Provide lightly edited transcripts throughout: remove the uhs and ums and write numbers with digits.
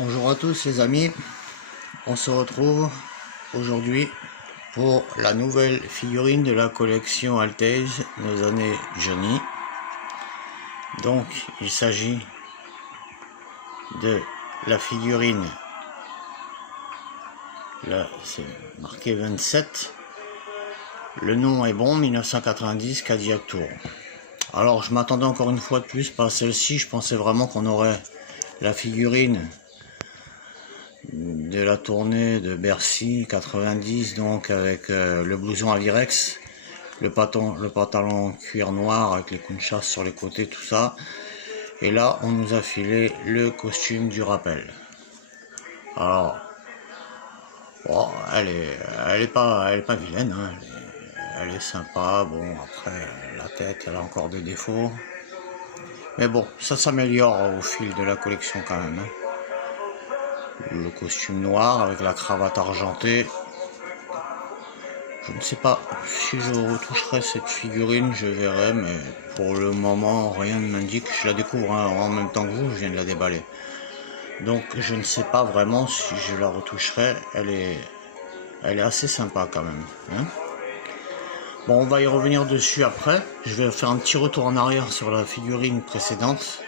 Bonjour à tous les amis, on se retrouve aujourd'hui pour la nouvelle figurine de la collection Altage, nos années Johnny. Donc il s'agit de la figurine, là c'est marqué 27, le nom est bon, 1990 Cadillac Tour. Alors je m'attendais encore une fois de plus pas à celle-ci, je pensais vraiment qu'on aurait la figurine de la tournée de Bercy 90, donc avec le blouson Avirex, le pantalon cuir noir avec les coups de chasse sur les côtés, tout ça. Et là on nous a filé le costume du rappel. Alors bon, elle est pas vilaine, hein. Elle est sympa. Bon, après la tête elle a encore des défauts, mais bon, ça s'améliore au fil de la collection quand même, hein. Le costume noir avec la cravate argentée. Je ne sais pas si je retoucherai cette figurine, je verrai, mais pour le moment rien ne m'indique. Je la découvre en même temps que vous, je viens de la déballer. Donc je ne sais pas vraiment si je la retoucherai. Elle est assez sympa quand même, hein. Bon, on va y revenir dessus après. Je vais faire un petit retour en arrière sur la figurine précédente.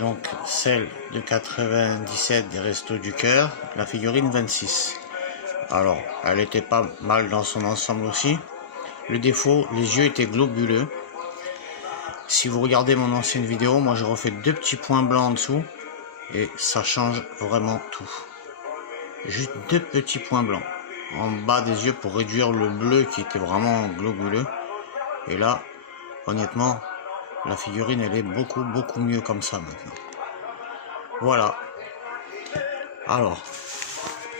Donc celle de 97 des Restos du Cœur, la figurine 26. Alors, elle était pas mal dans son ensemble aussi. Le défaut, les yeux étaient globuleux. Si vous regardez mon ancienne vidéo, moi j'ai refait deux petits points blancs en dessous et ça change vraiment tout. Juste deux petits points blancs en bas des yeux pour réduire le bleu qui était vraiment globuleux. Et là, honnêtement, la figurine elle est beaucoup mieux comme ça maintenant. Voilà. Alors,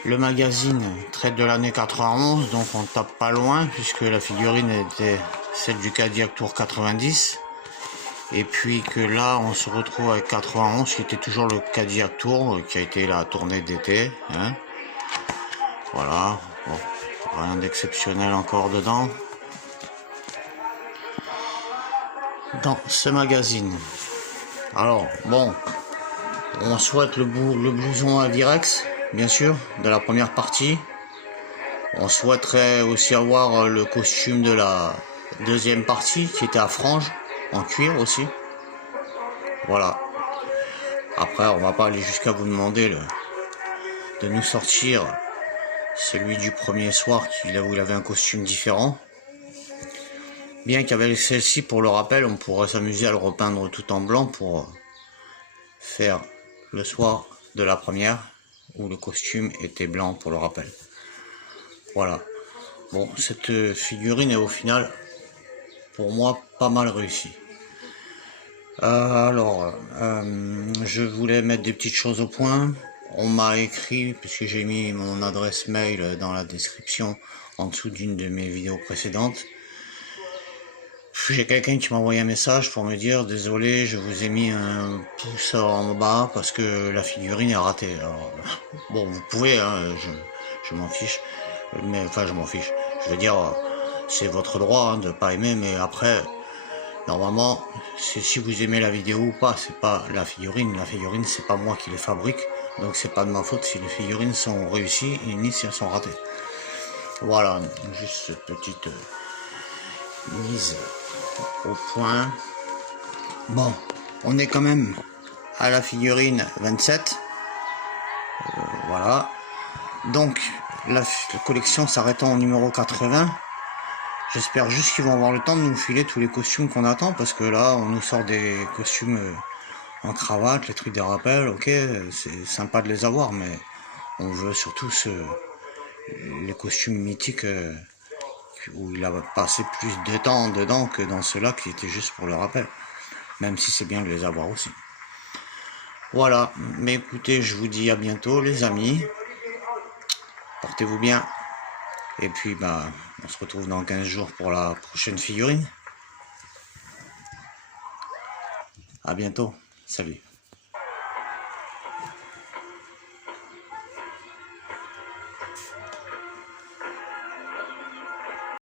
le magazine traite de l'année 91, donc on tape pas loin puisque la figurine était celle du Cadillac Tour 90. Et puis que là on se retrouve avec 91 qui était toujours le Cadillac Tour qui a été la tournée d'été, hein. Voilà, bon, rien d'exceptionnel encore dedans dans ce magazine. Alors bon, on souhaite le blouson Avirex, bien sûr, de la première partie. On souhaiterait aussi avoir le costume de la deuxième partie qui était à franges en cuir aussi. Voilà. Après on va pas aller jusqu'à vous demander de nous sortir celui du premier soir où il avait un costume différent. Bien qu'avec celle-ci, pour le rappel, on pourrait s'amuser à le repeindre tout en blanc pour faire le soir de la première où le costume était blanc pour le rappel. Voilà. Bon, cette figurine est au final pour moi pas mal réussie. Je voulais mettre des petites choses au point. On m'a écrit, puisque j'ai mis mon adresse mail dans la description en dessous d'une de mes vidéos précédentes. J'ai quelqu'un qui m'a envoyé un message pour me dire désolé, je vous ai mis un pouce en bas parce que la figurine est ratée. Alors, bon, vous pouvez, hein, je m'en fiche, mais enfin je m'en fiche. Je veux dire, c'est votre droit, hein, de pas aimer, mais après, normalement, c'est si vous aimez la vidéo ou pas, c'est pas la figurine. La figurine, c'est pas moi qui les fabrique, donc c'est pas de ma faute si les figurines sont réussies et ni si elles sont ratées. Voilà, juste cette petite mise au point. Bon, on est quand même à la figurine 27. Voilà. Donc, la collection s'arrêtant au numéro 80. J'espère juste qu'ils vont avoir le temps de nous filer tous les costumes qu'on attend, parce que là, on nous sort des costumes en cravate, les trucs des rappels, ok, c'est sympa de les avoir, mais on veut surtout les costumes mythiques où il a passé plus de temps dedans que dans ceux-là qui étaient juste pour le rappel, même si c'est bien de les avoir aussi. Voilà, mais écoutez, je vous dis à bientôt les amis, portez-vous bien, et puis on se retrouve dans 15 jours pour la prochaine figurine. À bientôt, salut.